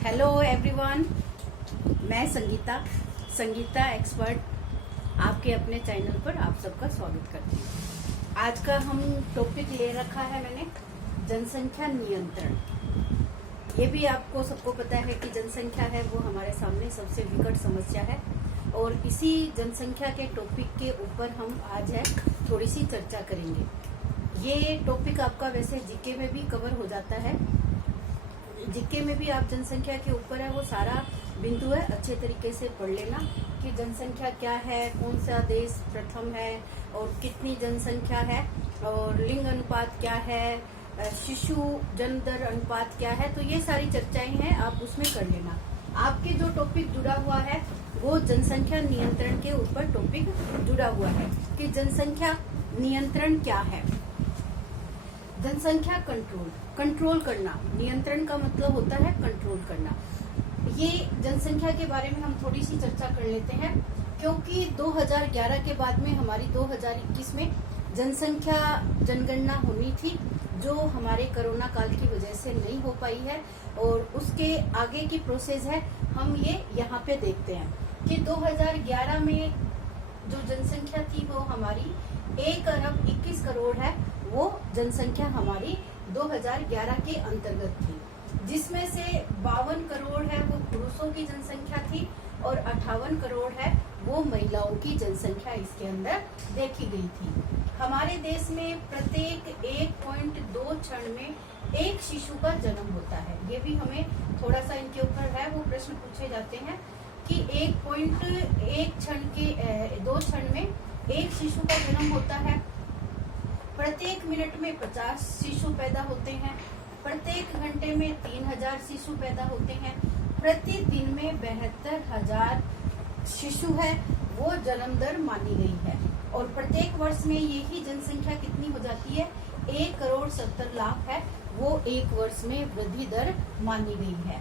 Hello everyone, मैं Sangeeta expert आपके अपने चैनल पर आप सबका स्वागत करती हूँ। आज का हम टॉपिक ले रखा है मैंने जनसंख्या नियंत्रण। ये भी आपको सबको पता है कि जनसंख्या है वो हमारे सामने सबसे विकट समस्या है और इसी जनसंख्या के टॉपिक के ऊपर हम आज है थोड़ी सी चर्चा करेंगे। ये टॉपिक आपका वैसे जीके में भी कवर हो जाता है। जीके में भी आप जनसंख्या के ऊपर है वो सारा बिंदु है, अच्छे तरीके से पढ़ लेना कि जनसंख्या क्या है, कौन सा देश प्रथम है और कितनी जनसंख्या है और लिंग अनुपात क्या है, शिशु जन्म दर अनुपात क्या है। तो ये सारी चर्चाएं हैं, आप उसमें कर लेना। आपके जो टॉपिक जुड़ा हुआ है वो जनसंख्या नियंत्रण के ऊपर टॉपिक जुड़ा हुआ है कि जनसंख्या नियंत्रण क्या है। जनसंख्या कंट्रोल करना, नियंत्रण का मतलब होता है कंट्रोल करना। ये जनसंख्या के बारे में हम थोड़ी सी चर्चा कर लेते हैं क्योंकि 2011 के बाद में हमारी 2021 में जनगणना होनी थी जो हमारे कोरोना काल की वजह से नहीं हो पाई है और उसके आगे की प्रोसेस है हम ये यहाँ पे देखते हैं कि 2011 में जो जनसंख्या थी वो हमारी 1 अरब 21 करोड़ है। वो जनसंख्या हमारी 2011 के अंतर्गत थी, जिसमें से 52 करोड़ है वो पुरुषों की जनसंख्या थी और 58 करोड़ है वो महिलाओं की जनसंख्या इसके अंदर देखी गई थी। हमारे देश में प्रत्येक 1.2 क्षण में एक शिशु का जन्म होता है। ये भी हमें थोड़ा सा इनके ऊपर है वो प्रश्न पूछे जाते हैं कि 1.1 क्षण के 2 क्षण में एक शिशु का जन्म होता है। प्रत्येक मिनट में 50 शिशु पैदा होते हैं। प्रत्येक घंटे में 3000 शिशु पैदा होते हैं। प्रतिदिन में 72,000 शिशु है वो जन्म दर मानी गई है और प्रत्येक वर्ष में यही जनसंख्या कितनी हो जाती है, 1,70,00,000 है वो एक वर्ष में वृद्धि दर मानी गई है।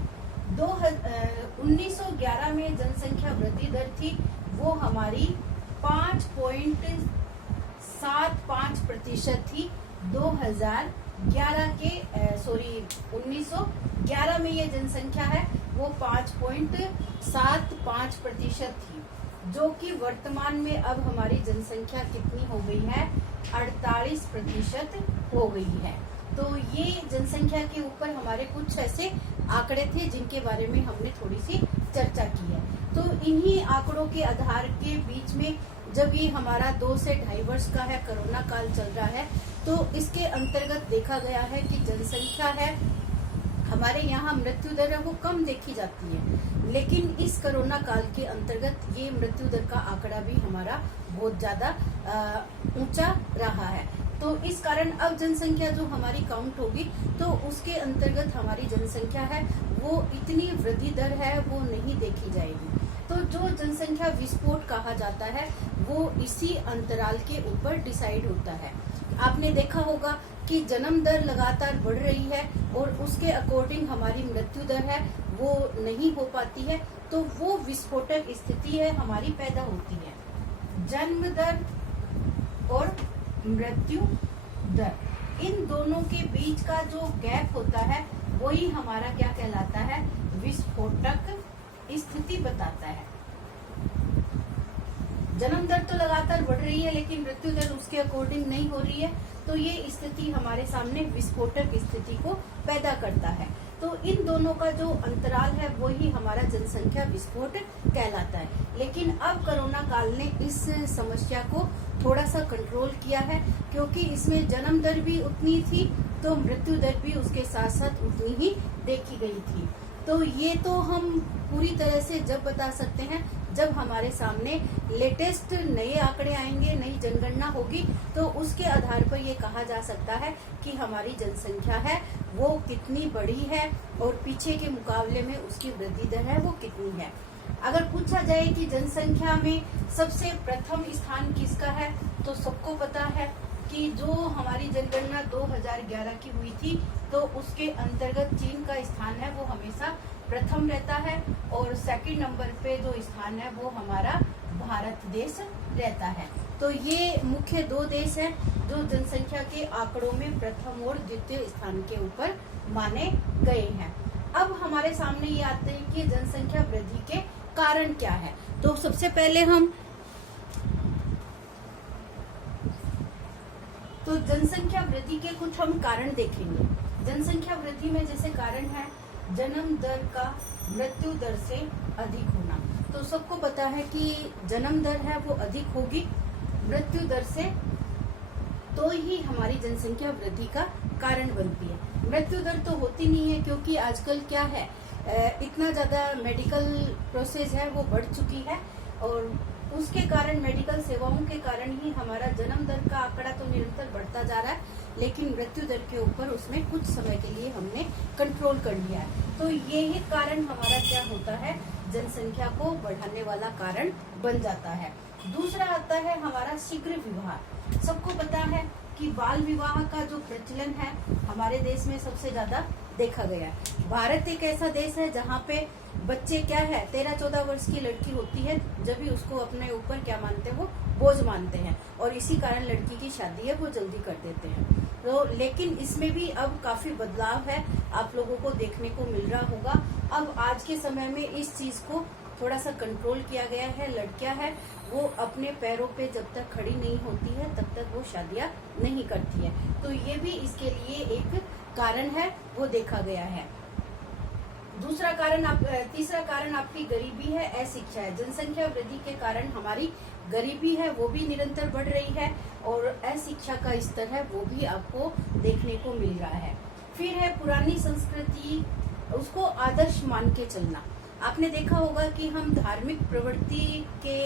1911 में जनसंख्या वृद्धि दर थी वो हमारी 5.75% थी। 1911 में ये जनसंख्या है वो 5.75% थी, जो कि वर्तमान में अब हमारी जनसंख्या कितनी हो गई है, 48% हो गई है। तो ये जनसंख्या के ऊपर हमारे कुछ ऐसे आंकड़े थे जिनके बारे में हमने थोड़ी सी चर्चा की है। तो इन्हीं आंकड़ों के आधार के बीच में जब ये हमारा 2 से 2.5 वर्ष का है, कोरोना काल चल रहा है, तो इसके अंतर्गत देखा गया है कि जनसंख्या है हमारे यहाँ मृत्यु दर है वो कम देखी जाती है, लेकिन इस कोरोना काल के अंतर्गत ये मृत्यु दर का आंकड़ा भी हमारा बहुत ज्यादा ऊंचा रहा है। तो इस कारण अब जनसंख्या जो हमारी काउंट होगी तो उसके अंतर्गत हमारी जनसंख्या है वो इतनी वृद्धि दर है वो नहीं देखी जाएगी। तो जो जनसंख्या विस्फोट कहा जाता है वो इसी अंतराल के ऊपर डिसाइड होता है। आपने देखा होगा कि जन्म दर लगातार बढ़ रही है और उसके अकॉर्डिंग हमारी मृत्यु दर है वो नहीं हो पाती है, तो वो विस्फोटक स्थिति है हमारी पैदा होती है। जन्म दर और मृत्यु दर, इन दोनों के बीच का जो गैप होता है वही हमारा क्या कहलाता है, विस्फोटक स्थिति बताता है। जन्म दर तो लगातार बढ़ रही है लेकिन मृत्यु दर उसके अकॉर्डिंग नहीं हो रही है, तो ये स्थिति हमारे सामने विस्फोटक स्थिति को पैदा करता है। तो इन दोनों का जो अंतराल है वही हमारा जनसंख्या विस्फोट कहलाता है। लेकिन अब कोरोना काल ने इस समस्या को थोड़ा सा कंट्रोल किया है क्योंकि इसमें जन्म दर भी उतनी थी तो मृत्यु दर भी उसके साथ साथ उतनी ही देखी गई थी। तो ये तो हम पूरी तरह से जब बता सकते हैं जब हमारे सामने लेटेस्ट नए आंकड़े आएंगे, नई जनगणना होगी, तो उसके आधार पर ये कहा जा सकता है कि हमारी जनसंख्या है वो कितनी बड़ी है और पीछे के मुकाबले में उसकी वृद्धि दर है वो कितनी है। अगर पूछा जाए कि जनसंख्या में सबसे प्रथम स्थान किसका है, तो सबको पता है कि जो हमारी जनगणना 2011 की हुई थी तो उसके अंतर्गत चीन का स्थान है वो हमेशा प्रथम रहता है और सेकंड नंबर पे जो स्थान है वो हमारा भारत देश रहता है। तो ये मुख्य 2 देश हैं जो जनसंख्या के आंकड़ों में प्रथम और द्वितीय स्थान के ऊपर माने गए हैं। अब हमारे सामने ये आते हैं कि जनसंख्या वृद्धि के कारण क्या है। तो सबसे पहले तो जनसंख्या वृद्धि के कुछ हम कारण देखेंगे। जनसंख्या वृद्धि में जैसे कारण है जन्म दर का मृत्यु दर से अधिक होना। तो सबको पता है कि जन्म दर है वो अधिक होगी मृत्यु दर से, तो ही हमारी जनसंख्या वृद्धि का कारण बनती है। मृत्यु दर तो होती नहीं है, क्योंकि आजकल क्या है इतना ज्यादा मेडिकल प्रोसेस है वो बढ़ चुकी है, और उसके कारण मेडिकल सेवाओं के कारण ही हमारा जन्म दर का आंकड़ा तो निरंतर बढ़ता जा रहा है, लेकिन मृत्यु दर के ऊपर उसमें कुछ समय के लिए हमने कंट्रोल कर लिया है। तो यही कारण हमारा क्या होता है, जनसंख्या को बढ़ाने वाला कारण बन जाता है। दूसरा आता है हमारा शीघ्र विवाह। सबको पता है कि बाल विवाह का जो प्रचलन है हमारे देश में सबसे ज्यादा देखा गया है। भारत एक ऐसा देश है जहाँ पे बच्चे क्या है 13-14 वर्ष की लड़की होती है जब भी उसको अपने ऊपर क्या मानते हैं, वो बोझ मानते हैं, और इसी कारण लड़की की शादी है वो जल्दी कर देते हैं। तो लेकिन इसमें भी अब काफी बदलाव है, आप लोगों को देखने को मिल रहा होगा। अब आज के समय में इस चीज को थोड़ा सा कंट्रोल किया गया है। लड़कियां है वो अपने पैरों पे जब तक खड़ी नहीं होती है तब तक वो शादियां नहीं करती है। तो ये भी इसके लिए एक कारण है, वो देखा गया है। तीसरा कारण आपकी गरीबी है, अशिक्षा है। जनसंख्या वृद्धि के कारण हमारी गरीबी है वो भी निरंतर बढ़ रही है, और अशिक्षा का स्तर है वो भी आपको देखने को मिल रहा है। फिर है पुरानी संस्कृति, उसको आदर्श मान के चलना। आपने देखा होगा कि हम धार्मिक प्रवृत्ति के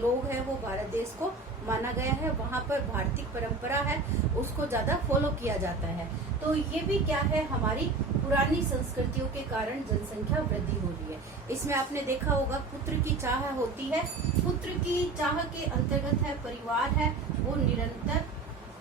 लोग हैं, वो भारत देश को माना गया है, वहाँ पर भारतीय परंपरा है उसको ज्यादा फॉलो किया जाता है। तो ये भी क्या है, हमारी पुरानी संस्कृतियों के कारण जनसंख्या वृद्धि हो रही है। इसमें आपने देखा होगा पुत्र की चाह होती है, पुत्र की चाह के अंतर्गत है परिवार है वो निरंतर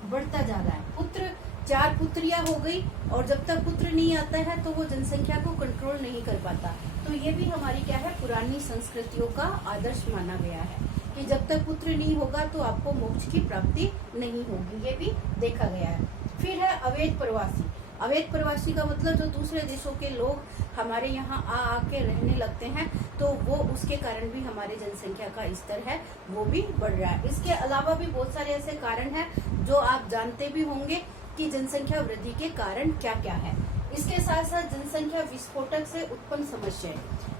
बढ़ता जा रहा है। 4 पुत्रियां हो गई, और जब तक पुत्र नहीं आता है तो वो जनसंख्या को कंट्रोल नहीं कर पाता। तो ये भी हमारी क्या है, पुरानी संस्कृतियों का आदर्श माना गया है कि जब तक पुत्र नहीं होगा तो आपको मोक्ष की प्राप्ति नहीं होगी, ये भी देखा गया है। फिर है अवैध प्रवासी। अवैध प्रवासी का मतलब जो दूसरे देशों के लोग हमारे यहाँ आके रहने लगते हैं, तो वो उसके कारण भी हमारे जनसंख्या का स्तर है वो भी बढ़ रहा है। इसके अलावा भी बहुत सारे ऐसे कारण हैं जो आप जानते भी होंगे कि जनसंख्या वृद्धि के कारण क्या क्या है। इसके साथ साथ जनसंख्या विस्फोटक से उत्पन्न समस्याएं।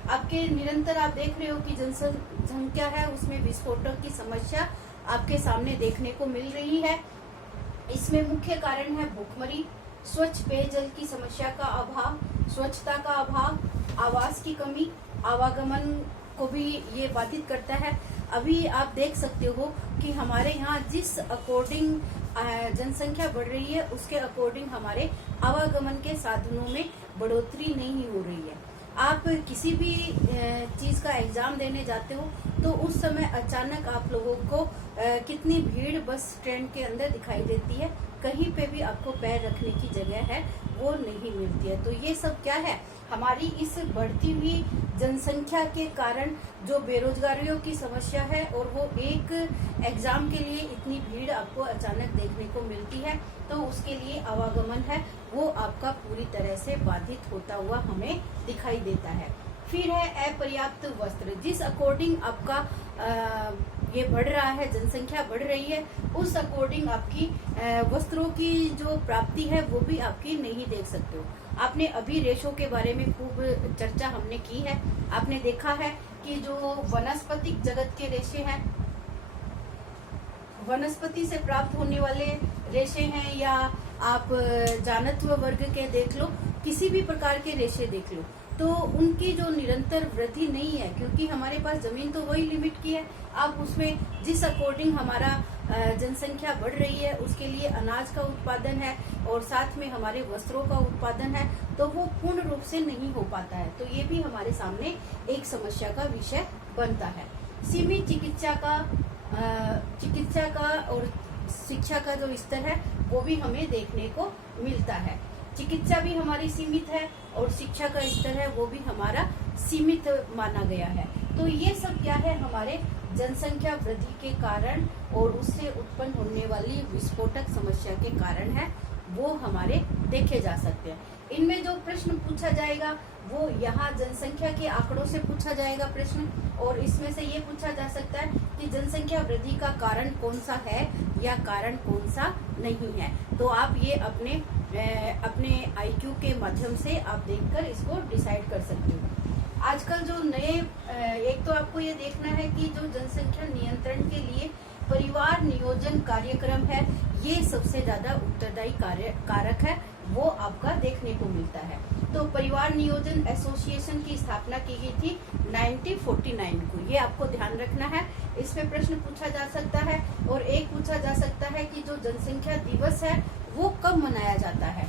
आपके निरंतर आप देख रहे हो कि जनसंख्या है उसमें विस्फोटक की समस्या आपके सामने देखने को मिल रही है। इसमें मुख्य कारण है भूखमरी, स्वच्छ पेयजल की समस्या का अभाव, स्वच्छता का अभाव, आवास की कमी, आवागमन को भी ये बाधित करता है। अभी आप देख सकते हो कि हमारे यहाँ जिस अकॉर्डिंग जनसंख्या बढ़ रही है उसके अकॉर्डिंग हमारे आवागमन के साधनों में बढ़ोतरी नहीं हो रही है। आप किसी भी चीज का एग्जाम देने जाते हो तो उस समय अचानक आप लोगों को कितनी भीड़ बस ट्रेन के अंदर दिखाई देती है, कहीं पे भी आपको पैर रखने की जगह है वो नहीं मिलती है। तो ये सब क्या है, हमारी इस बढ़ती हुई जनसंख्या के कारण जो बेरोजगारियों की समस्या है, और वो एक एग्जाम के लिए इतनी भीड़ आपको अचानक देखने को मिलती है, तो उसके लिए आवागमन है वो आपका पूरी तरह से बाधित होता हुआ हमें दिखाई देता है। फिर है अपर्याप्त वस्त्र। जिस अकॉर्डिंग आपका ये बढ़ रहा है, जनसंख्या बढ़ रही है, उस अकॉर्डिंग आपकी वस्त्रों की जो प्राप्ति है वो भी आपकी नहीं देख सकते हो। आपने अभी रेशों के बारे में खूब चर्चा हमने की है। आपने देखा है कि जो वनस्पतिक जगत के रेशे हैं, वनस्पति से प्राप्त होने वाले रेशे हैं, या आप जानत्व वर्ग के देख लो, किसी भी प्रकार के रेशे देख लो, तो उनकी जो निरंतर वृद्धि नहीं है, क्योंकि हमारे पास जमीन तो वही लिमिट की है। आप उसमें जिस अकॉर्डिंग हमारा जनसंख्या बढ़ रही है उसके लिए अनाज का उत्पादन है और साथ में हमारे वस्त्रों का उत्पादन है, तो वो पूर्ण रूप से नहीं हो पाता है। तो ये भी हमारे सामने एक समस्या का विषय बनता है। सीमित चिकित्सा का और शिक्षा का जो स्तर है वो भी हमें देखने को मिलता है। चिकित्सा भी हमारी सीमित है और शिक्षा का स्तर है वो भी हमारा सीमित माना गया है। तो ये सब क्या है, हमारे जनसंख्या वृद्धि के कारण और उससे उत्पन्न होने वाली विस्फोटक समस्या के कारण है। वो हमारे देखे जा सकते हैं। इनमें जो प्रश्न पूछा जाएगा वो यहाँ जनसंख्या के आंकड़ों से पूछा जाएगा प्रश्न, और इसमें से ये पूछा जा सकता है कि जनसंख्या वृद्धि का कारण कौन सा है या कारण कौन सा नहीं है। तो आप ये अपने IQ के माध्यम से आप देखकर इसको डिसाइड कर सकते हो। आजकल जो नए एक तो आपको ये देखना है कि जो जनसंख्या नियंत्रण के लिए परिवार नियोजन कार्यक्रम है, ये सबसे ज्यादा उत्तरदायी कारक है, वो आपका देखने को मिलता है। तो परिवार नियोजन एसोसिएशन की स्थापना की गई थी 1949 को, ये आपको ध्यान रखना है। इसमें प्रश्न पूछा जा सकता है, और एक पूछा जा सकता है कि जो जनसंख्या दिवस है वो कब मनाया जाता है।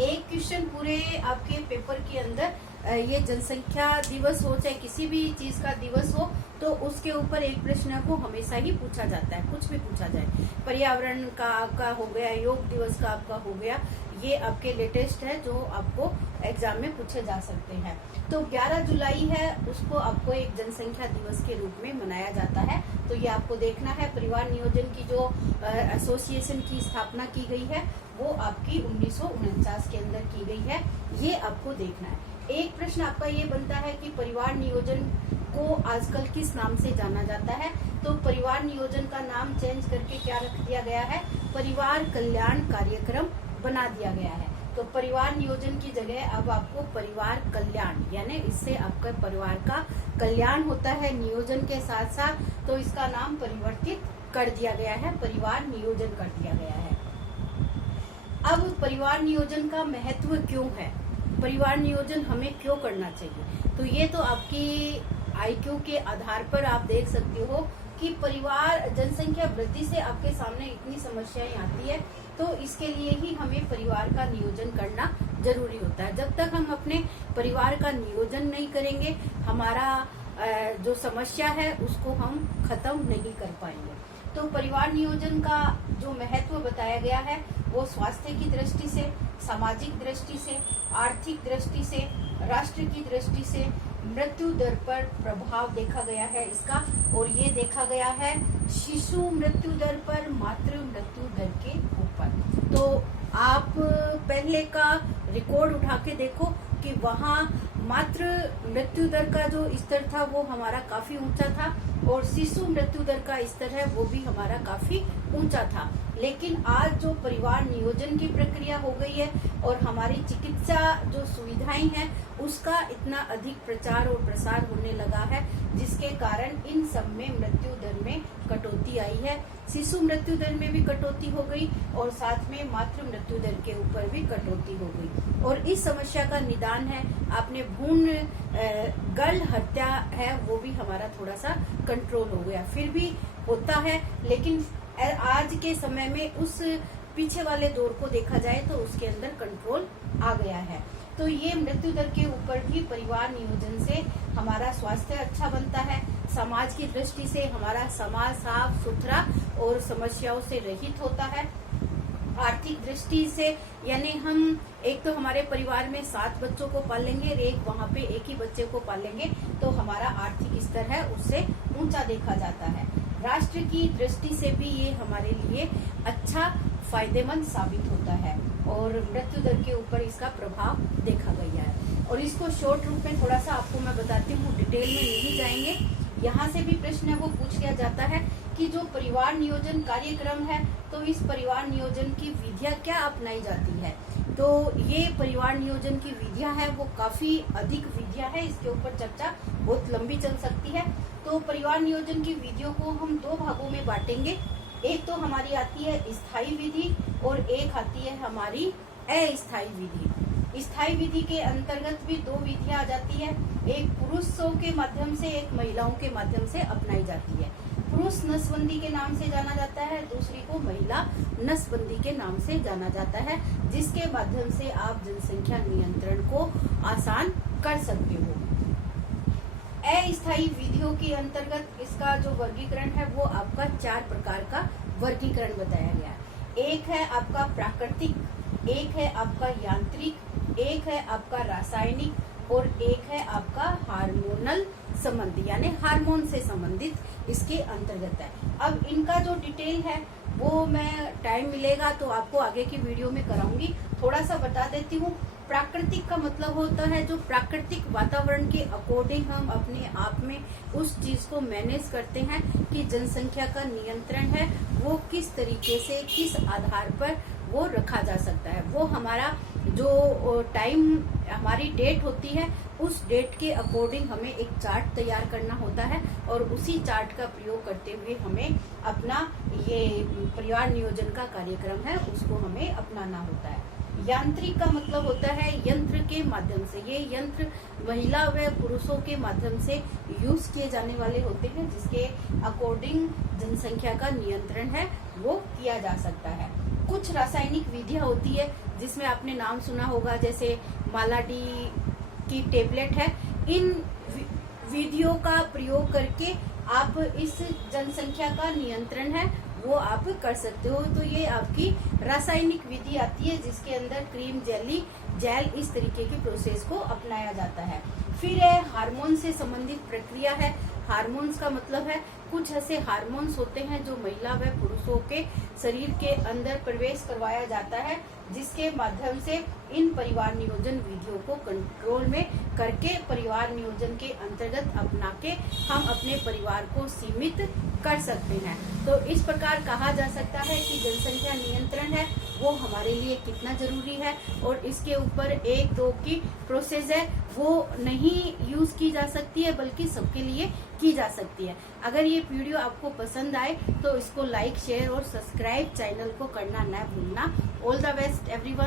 एक क्वेश्चन पूरे आपके पेपर के अंदर ये जनसंख्या दिवस हो चाहे किसी भी चीज का दिवस हो, तो उसके ऊपर एक प्रश्न आपको हमेशा ही पूछा जाता है, कुछ भी पूछा जाए। पर्यावरण का आपका हो गया, योग दिवस का आपका हो गया, ये आपके लेटेस्ट है जो आपको एग्जाम में पूछे जा सकते हैं। तो 11 जुलाई है, उसको आपको एक जनसंख्या दिवस के रूप में मनाया जाता है। तो ये आपको देखना है। परिवार नियोजन की जो एसोसिएशन की स्थापना की गई है वो आपकी 1949 के अंदर की गई है, ये आपको देखना है। एक प्रश्न आपका ये बनता है कि परिवार नियोजन को आजकल किस नाम से जाना जाता है। तो परिवार नियोजन का नाम चेंज करके क्या रख दिया गया है, परिवार कल्याण कार्यक्रम बना दिया गया है। तो परिवार नियोजन की जगह अब आपको परिवार कल्याण, यानी इससे आपका परिवार का कल्याण होता है नियोजन के साथ साथ, तो इसका नाम परिवर्तित कर दिया गया है, परिवार नियोजन कर दिया गया है। अब परिवार नियोजन का महत्व क्यों है, परिवार नियोजन हमें क्यों करना चाहिए, तो ये तो आपकी IQ के आधार पर आप देख सकते हो कि परिवार जनसंख्या वृद्धि से आपके सामने इतनी समस्याएं आती है, तो इसके लिए ही हमें परिवार का नियोजन करना जरूरी होता है। जब तक हम अपने परिवार का नियोजन नहीं करेंगे, हमारा जो समस्या है उसको हम खत्म नहीं कर पाएंगे। तो परिवार नियोजन का जो महत्व बताया गया है वो स्वास्थ्य की दृष्टि से, सामाजिक दृष्टि से, आर्थिक दृष्टि से, राष्ट्र की दृष्टि से, मृत्यु दर पर प्रभाव देखा गया है इसका, और ये देखा गया है शिशु मृत्यु दर पर, मातृ मृत्यु दर के ऊपर। तो आप पहले का रिकॉर्ड उठा के देखो कि वहाँ मातृ मृत्यु दर का जो स्तर था वो हमारा काफी ऊंचा था, और शिशु मृत्यु दर का स्तर है वो भी हमारा काफी ऊंचा था। लेकिन आज जो परिवार नियोजन की प्रक्रिया हो गई है और हमारी चिकित्सा जो सुविधाएं हैं उसका इतना अधिक प्रचार और प्रसार होने लगा है, जिसके कारण इन सब में मृत्यु दर में कटौती आई है। शिशु मृत्यु दर में भी कटौती हो गई और साथ में मातृ मृत्यु दर के ऊपर भी कटौती हो गई। और इस समस्या का निदान है आपने भ्रूण गल हत्या है वो भी हमारा थोड़ा सा कंट्रोल हो गया, फिर भी होता है, लेकिन आज के समय में उस पीछे वाले दौर को देखा जाए तो उसके अंदर कंट्रोल आ गया है। तो ये मृत्यु दर के ऊपर भी परिवार नियोजन से हमारा स्वास्थ्य अच्छा बनता है, समाज की दृष्टि से हमारा समाज साफ सुथरा और समस्याओं से रहित होता है। आर्थिक दृष्टि से यानी हम एक तो हमारे परिवार में 7 बच्चों को पालेंगे, एक वहाँ पे एक ही बच्चे को पालेंगे, तो हमारा आर्थिक स्तर है उससे ऊंचा देखा जाता है। राष्ट्र की दृष्टि से भी ये हमारे लिए अच्छा फायदेमंद साबित होता है, और मृत्यु दर के ऊपर इसका प्रभाव देखा गया है। और इसको शॉर्ट रूप में थोड़ा सा आपको मैं बताती हूँ, डिटेल में नहीं जाएंगे। यहाँ से भी प्रश्न है वो पूछ लिया जाता है कि जो परिवार नियोजन कार्यक्रम है तो इस परिवार नियोजन की विधियां क्या अपनाई जाती है। तो ये परिवार नियोजन की विधियां है वो काफी अधिक विधियां है, इसके ऊपर चर्चा बहुत लंबी चल सकती है। तो परिवार नियोजन की विधियों को हम 2 भागों में बांटेंगे। एक तो हमारी आती है स्थायी विधि और एक आती है हमारी अस्थायी विधि। स्थायी विधि के अंतर्गत भी 2 विधियां आ जाती है, एक पुरुषों के माध्यम से, एक महिलाओं के माध्यम से अपनाई जाती है। पुरुष नसबंदी के नाम से जाना जाता है, दूसरी को महिला नसबंदी के नाम से जाना जाता है, जिसके माध्यम से आप जनसंख्या नियंत्रण को आसान कर सकते हो। अस्थायी विधियों के अंतर्गत इसका जो वर्गीकरण है वो आपका 4 प्रकार का वर्गीकरण बताया गया है। एक है आपका प्राकृतिक, एक है आपका यांत्रिक, एक है आपका रासायनिक और एक है आपका हार्मोनल संबंधी, यानी हार्मोन से संबंधित इसके अंतर्गत है। अब इनका जो डिटेल है वो मैं टाइम मिलेगा तो आपको आगे की वीडियो में कराऊंगी। थोड़ा सा बता देती हूँ। प्राकृतिक का मतलब होता है जो प्राकृतिक वातावरण के अकॉर्डिंग हम अपने आप में उस चीज को मैनेज करते हैं कि जनसंख्या का नियंत्रण है वो किस तरीके से, किस आधार पर वो रखा जा सकता है। वो हमारा जो टाइम, हमारी डेट होती है, उस डेट के अकॉर्डिंग हमें एक चार्ट तैयार करना होता है और उसी चार्ट का प्रयोग करते हुए हमें अपना ये परिवार नियोजन का कार्यक्रम है उसको हमें अपनाना होता है। यांत्रिक का मतलब होता है यंत्र के माध्यम से। ये यंत्र महिला व पुरुषों के माध्यम से यूज किए जाने वाले होते हैं जिसके अकॉर्डिंग जनसंख्या का नियंत्रण है वो किया जा सकता है। कुछ रासायनिक विधियां होती है जिसमें आपने नाम सुना होगा, जैसे मालाडी की टेबलेट है। इन विधियों का प्रयोग करके आप इस जनसंख्या का नियंत्रण है वो आप कर सकते हो। तो ये आपकी रासायनिक विधि आती है जिसके अंदर क्रीम, जेली, जेल इस तरीके की प्रोसेस को अपनाया जाता है। फिर है हार्मोन से संबंधित प्रक्रिया है। हार्मोन्स का मतलब है कुछ ऐसे हार्मोन्स होते हैं जो महिला व पुरुषों के शरीर के अंदर प्रवेश करवाया जाता है जिसके माध्यम से इन परिवार नियोजन विधियों को कंट्रोल में करके परिवार नियोजन के अंतर्गत अपना के हम अपने परिवार को सीमित कर सकते हैं। तो इस प्रकार कहा जा सकता है कि जनसंख्या नियंत्रण है वो हमारे लिए कितना जरूरी है और इसके ऊपर 1-2 की प्रोसेस है वो नहीं यूज की जा सकती है बल्कि सबके लिए की जा सकती है। अगर ये वीडियो आपको पसंद आए तो इसको लाइक, शेयर और सब्सक्राइब चैनल को करना न भूलना। All the best everyone.